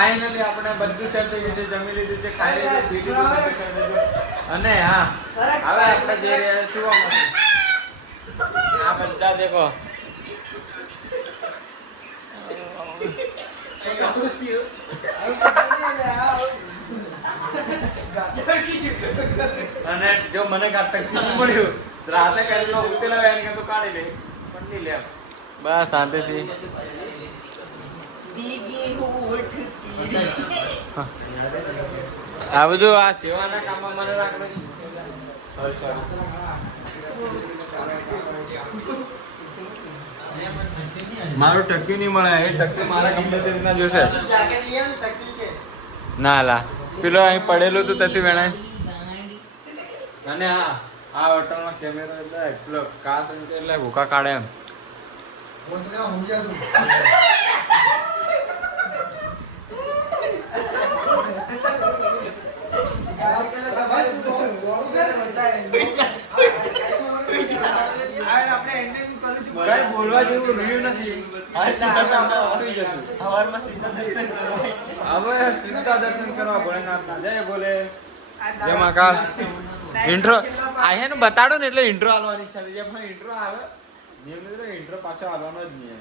Finally આપણે બધું ગયું જમી લીધું છે ખાઈ લીધું પી લીધું. અને હા હવે આપણે જઈ રહ્યા સુવા માટે આ બધા દેખો. અને જો મને કાટક મળ્યું તો રાતે કરેલો ઉતેલા એને કીધું કાઢી લે. પણ નહીં લે. બસ શાંતિથી. આ બધું આ સેવાના કામમાં મને sorry. મારું ટક્યું નહીં મળે, એ ટક્યું મારા કંપની રીતના જોશે. ના લા પેલો અહીં પડેલું હતું તેથી વેણાય અને આ આ હોટલમાં કેમેરો એટલે એટલો કાચ એટલે ભૂકા કાઢે એમ. કઈ બોલવા જેવું રહ્યું નથી. જશું. હવે સીધા દર્શન કરવા ભોલેનાથના. જય બોલે જય મહાકાલ ઇન્ટ્રો આ હે ને બતાડો ને એટલે ઇન્ટ્રો આલવાની ઈચ્છા થઈ જાય. પણ ઇન્ટ્રો આવે. નિયમિત ઇન્ટ્રો પાછો આવવાનો જ નહીં.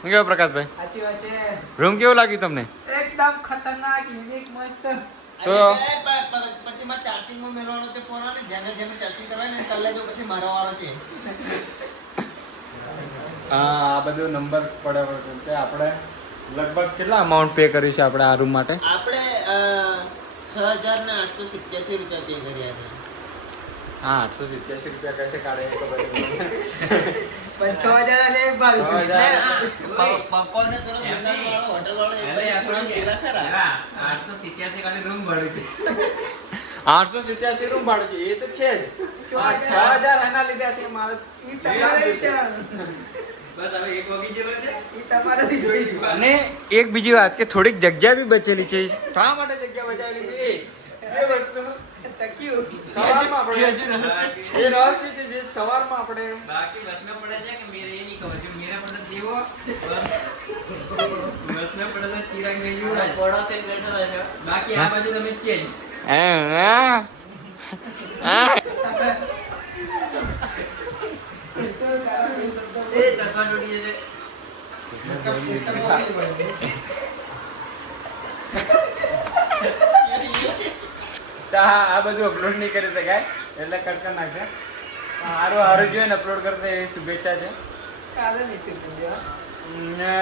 શું કેવો પ્રકાશભાઈ? રૂમ કેવું લાગ્યું તમને? એકદમ ખતરનાક યુનિક મસ્ત. તો પછી માં ચાર્જિંગમાં મેળવાનો છે પોરો ને જેને જેને ચાર્જિંગ કરાય ને કલ્લે જો પછી મારો વાળો છે. હા આ બધો નંબર પડે છે આપણે લગભગ કેટલા અમાઉન્ટ પે કરી છે આપણે આ રૂમ માટે? આપણે છ હજાર ને આઠસો સિત્યાસી રૂપિયા પે કર્યા છે. હા આઠસો સિત્યાસી રૂપિયા કહે છે કાઢે છ હજાર અને એક ભાગ છ હજાર. પપ્પા ને દુકાન વાળો હોટલ એક રૂમ ભાડું છે. એ તો છે જ. આ છ હજાર એના લીધે છે મારે ઈ તમારે વિચાર. ઈ તમારે વિચાર. અને એક બીજી વાત કે થોડીક જગ્યા બી બચેલી છે શા માટે જગ્યા બચાવેલી છે? એ વસ્તુ જે સવારમાં આપણે બાકી બસમાં પડે છે કે મેરે એ નહીં ખબર કે મેરા પડે દેવો. પડે પડો છે બેઠો છે. બાકી આ બાજુ તમે છે ચશ્મા તૂટી જશે. તો હા આ બધું અપલોડ નહીં કરી શકાય. એટલે કટ કરી નાખશે સારું સારું જોઈએ ને અપલોડ કરતા એવી શુભેચ્છા છે. ચાલે ને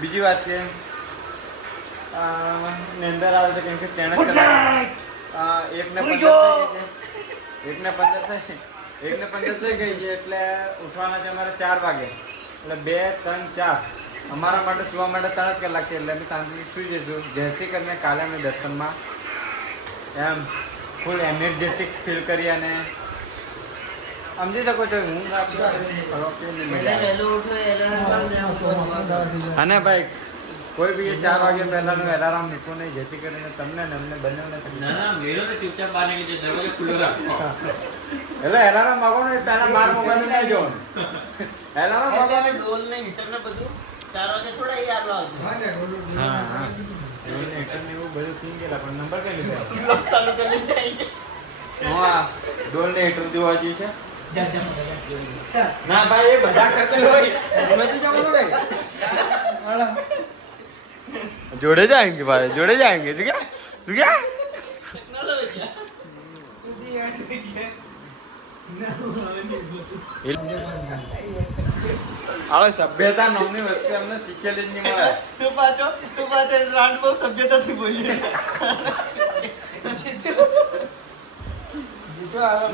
બીજી વાત છે. નિંદર આવે છે કેમ કે તેણે એકને પંદર એકને પંદર થઈ એકને પંદર થઈ ગઈ છે એટલે ઉઠવાના છે અમારે ચાર વાગે. એટલે બે ત્રણ ચાર. અમારા માટે સુવા માટે ત્રણ જ કલાક છે એટલે અમે શાંતિથી સુઈ જઈશું. જેથી કરીને કાલે અમે દર્શનમાં એમ ફૂલ એનર્જેટિક ફીલ કરી અને સમજી શકો છો હું અને ભાઈ કોઈ બી ચાર વાગે પહેલાનું એલાર્મ મૂકવું નહીં જેથી કરીને તમને ને અમને બંનેને તકલીફ ના ના તો ચૂપચાપ બહાર નીકળી જાય દરવાજો ખુલ્લો રાખો. એટલે એલાર્મ વાગો ને પહેલા બાર મોબાઈલ નહીં જવાનું. એલાર્મ વાગો ડોલ ને હીટર ને બધું ચાર વાગે થોડા એ આગળ આવશે હા હા. ધોરણ એટમ જોવા જેવું છે? ના ભાઈ એ બધા કરતા હોય. નથી જવાનું ભાઈ જોડે જાયંગે ભાઈ જોડે જાયંગે તું है ठीक है હવે સભ્યતા નામની વસ્તુ અમને શીખેલી જ નહીં મળે. તું પાછો તું પાછો રાંડ બહુ સભ્યતાથી બોલી.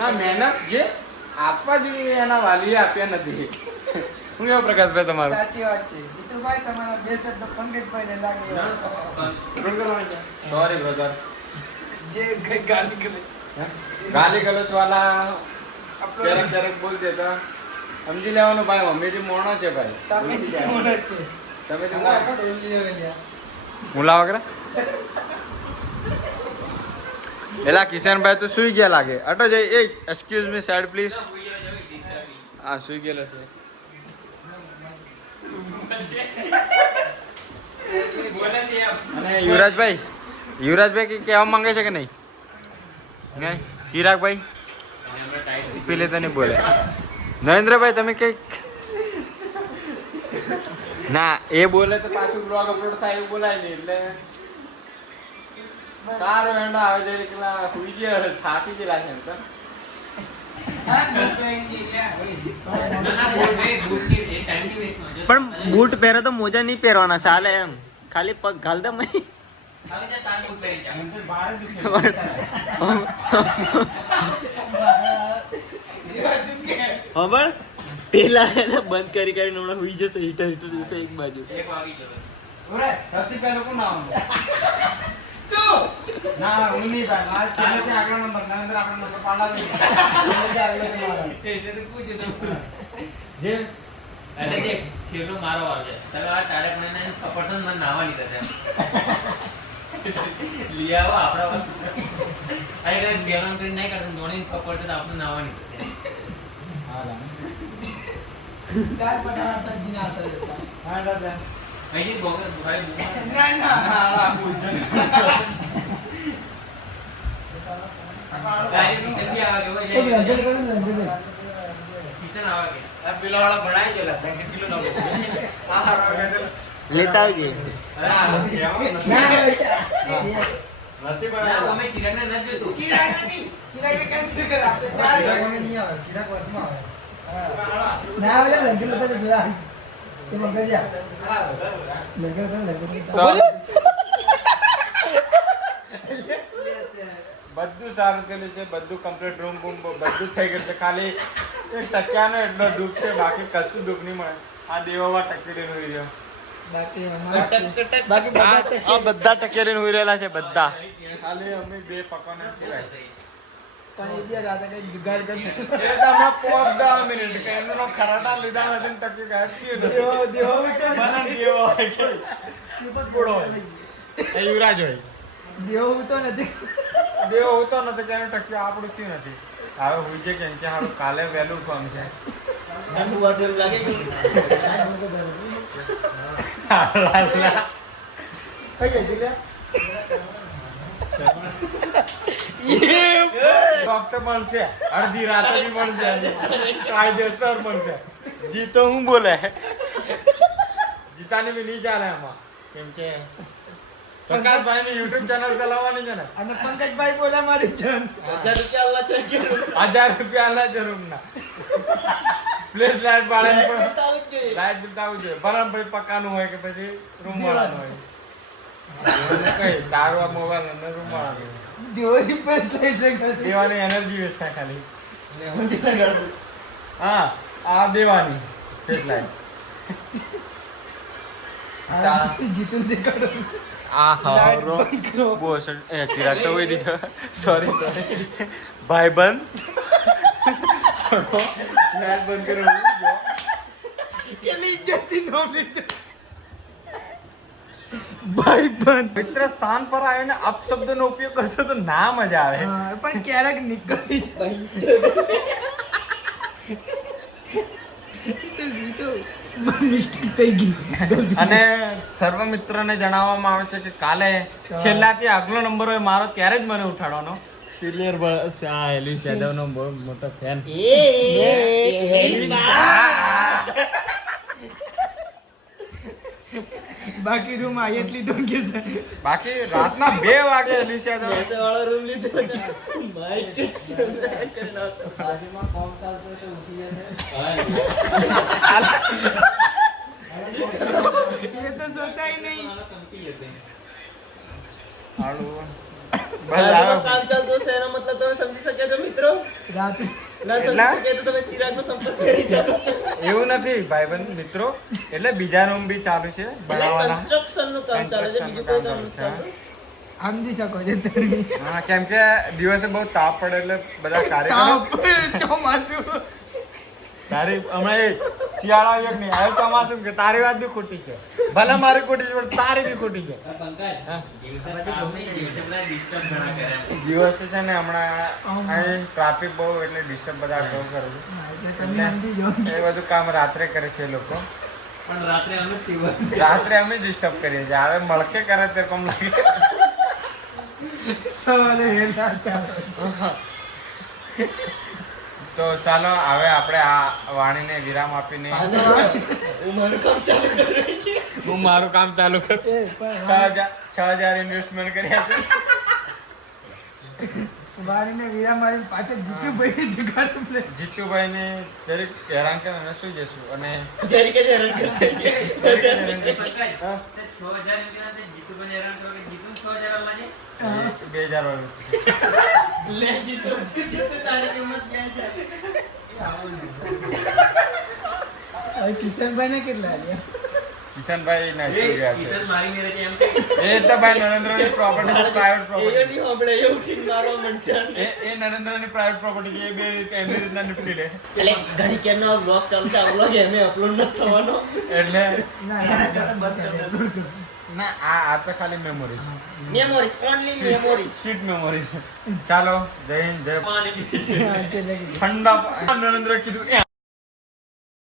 ના મહેનત જે આપવા જોઈએ એના વાલીએ આપ્યા નથી. હું એવો પ્રકાશભાઈ તમારો? સાચી વાત છે. જીતુભાઈ તમારા બે શબ્દ પંકજભાઈને લાગે એવા. સોરી બ્રધર જે ગાલી કરે ગાલી. ગલોચ વાલા આપણો ક્યારેક ક્યારેક બોલ દેતા સમજી લેવાનું ભાઈ મમ્મીથી મોણો છે ભાઈ. તમે. મોણ છે. તમે તો. મુલા વગેરે એલા કિશનભાઈ તો સુઈ ગયા લાગે. અટો જઈ એ એક્સક્યુઝ મી સાઈડ પ્લીઝ હા સુઈ ગયેલો છે. અને યુવરાજભાઈ યુવરાજભાઈ કઈ કહેવા માંગે છે કે નહીં? નહીં? ચિરાગભાઈ અને હમણાં ટાઈટ થઈ પેલે તને બોલે. નરેન્દ્રભાઈ તમે કંઈક ના એ બોલે તો પાછું બ્લોગ અપલોડ થાય એવું બોલાય નહીં એટલે સારું એનો આવે છે એકલા સુઈ ગયો થાકી ગયેલા છે. જો પણ બૂટ પહેરે તો મોજા નહીં પહેરવાના ચાલે એમ. ખાલી પગ ઘાલ દે મય. તાર. ખબર પેલા એને બંધ કરી કરીને હમણાં હુઈ જશે હીટર હીટર જશે એક બાજુ એક વાગી જતો. સૌથી પહેલું કોણ નામ ના હું નહીં ભાઈ મારા છેલ્લેથી આગળ નંબર નરેન્દ્ર આપણો નંબર પાડલા દે. આગળ નંબર. એ તો તું પૂછ્યું જે અરે દેખ, છેલ્લો મારો વાર છે. તમે આ તારક મહેતાની કપડતો મને નાહવા લીધા છે. આપણા એક નહીં કરતા ધોની કપડ તો આપણે. હા લાવ. ચાર પટાણા હતા, જીના હતા. હા દાદા અહીંથી બોગસ ભાઈ. ના, ના. હા પૂછજો ને. ગાડી કિશન બી આવા ગયો, એટલે કિશન આવા ગયા. આ પેલો વાળો ભણાઈ ગયેલા ત્રણ કે કિલો નો હારો કે લેતા આવજે. ના, ના, નથી ના, અમે ચિરાગને નથી જોઈતું. ચિરાગ નથી. ચિરાગને cancel કર, આપણે ચાર ચિરાગ અમે નહીં આવે, ચિરાગ વચમાં આવે. ના, ઓલા લંગર લેતા ચિરાગ. એ મંગળ જા. લંગર કર, લંગર કર. તો- બધું સારું થયેલું છે બધું કમ્પ્લીટ રૂમ બૂમ બધું થઈ ગયું છે ખાલી એક ટક્યાનો એટલો દુઃખ છે બાકી કશું દુઃખ નહીં મળે આ દેવામાં ટકી રહ્યો બાકી અમારા- બાકી બધા તો આ બધા ટકેલી હોઈ રહેલા છે બધા. ખાલી અમે બે પકોને યુવરાજ હોય. દેવો ઉઠો નથી. દેવો હોતો નથી ક્યારે ટક્યો આપણું થયું નથી? હવે હોય છે કેમ કે હારું કાલે વહેલું કામ છે. નાનું વાત એમ લાગે કે કઈ ગઈ જુગાડ? ડોક્ટર મળશે અડધી રાતે બી મળશે કાયદેસર મળશે જીતો હું બોલે જીતાની બી નહીં ચાલે આમાં કેમ કે પંકજભાઈ ની યુટ્યુબ ચેનલ ચલાવવાની છે ને અને પંકજભાઈ બોલા મારી છે હજાર રૂપિયા અલ્લા છે હજાર રૂપિયા અલ્લા છે રૂમ ના પ્લેસ લાઈટ બાળે. લાઈટ બિલ તો આવું જોઈએ. ભરણ ભાઈ પક્કાનું હોય કે પછી રૂમ વાળાનું હોય? કઈ? તારો આ મોબાઈલ અને રૂમ વાળાનું દેવાની પેસ્ટ લાઈટ દેવાની એનર્જી વેસ્ટ થાય ખાલી. હા આ દેવાની ફેસ લાઈટ જીતું દેખાડો. આ લાઈટ બંધ કરો. કેટલી ઇજ્જતથી નામ લીધું ભાઈ બંધ મિત્ર સ્થાન પર આવીને અપશબ્દનો ઉપયોગ કરશો તો ના મજા આવે. પણ ક્યારેક નીકળી જાય. અને સર્વ મિત્રોને જણાવવામાં આવે છે કે કાલે છેલ્લાથી આગલો નંબર હોય મારો ત્યારે જ મને ઉઠાડવાનો. સિનિયર આ એલિસ યાદવનો બહુ મોટો ફેન બાકી રૂમ આઈ એટલી દોંગી છે? બાકી રાતના બે વાગે એલવિસ યાદવ વાળો રૂમ લીધો માઈક કરી જશે. એ તો સોચાય નહીં. હાલું. બસ બાજુમાં આવે. કામ ચાલતું હશે એનો મતલબ તમે સમજી શક્યા છો મિત્રો? રાતે. ના સમજી એટલા? શક્યા તો તમે ચિરાગનો સંપર્ક કરી શકો છો. એવું નથી ભાઈબંધ મિત્રો. એટલે બીજા રૂમ બી ચાલુ છે બનાવવાના કન્સ્ટ્રક્શનનું કામ ચાલુ છે બીજું કોઈ કામ નથી સમજી શકો છો હા કેમ કે દિવસે બહુ તાપ પડે એટલે બધા કાર્યક્રમ ચોમાસું. તારી હમણાં એ શિયાળા એક નહીં? આવ્યો ચોમાસું કે તારી વાત બી ખોટી છે. ભલે મારી ખોટી છે પણ તારી બી ખોટી છે. હા. દિવસે છે ને હમણાં અહીં ટ્રાફિક બહુ એટલે ડિસ્ટર્બ બધા બહુ કરે છે. એ બધું કામ રાત્રે કરે છે લોકો. પણ રાત્રે અમે રાત્રે અમે ડિસ્ટર્બ કરીએ છીએ. હવે મળકે કરે તે કમ લાગે સવારે વહેલા ચાલો. તો ચાલો હવે આપણે આ વાણીને વિરામ આપીને હું મારું કામ ચાલુ કરું હું મારું કામ ચાલુ કરું. છ હજાર છ હજાર ઇન્વેસ્ટમેન્ટ કર્યા છે વાળીને વિરામ મારી પાછળ જીતુભાઈ જગાડું લે. જીતુભાઈને હેરાન કરે શું જશું અને જરીકે હેરાન કરશે. હજાર હજાર બે હજાર. લે જીતો જીતો તારી કિંમત છે? હવે કિશનભાઈ ને કેટલા આલ્યા કિશનભાઈ ના એ, સુઈ કિશન મારી મેરે છે એમ એ તો ભાઈ નરેન્દ્રની પ્રોપર્ટી છે પ્રાઇવેટ એ પ્રોપર્ટી નહીં સાંભળે એ ઉઠીને મારો આને. એ એ નરેન્દ્રની પ્રાઇવેટ પ્રોપર્ટી છે એ બે રીતે એમની રીતના નીપટી લે એટલે ઘણી કેમનો બ્લોગ ચાલશે આ બ્લોગ એમે અપલોડ ન થવાનો. એટલે ના આ આ તો ખાલી memories memories only memories sweet memories ચાલો જય હિન્દ જય. ઠંડા નરેન્દ્ર કીધું "એ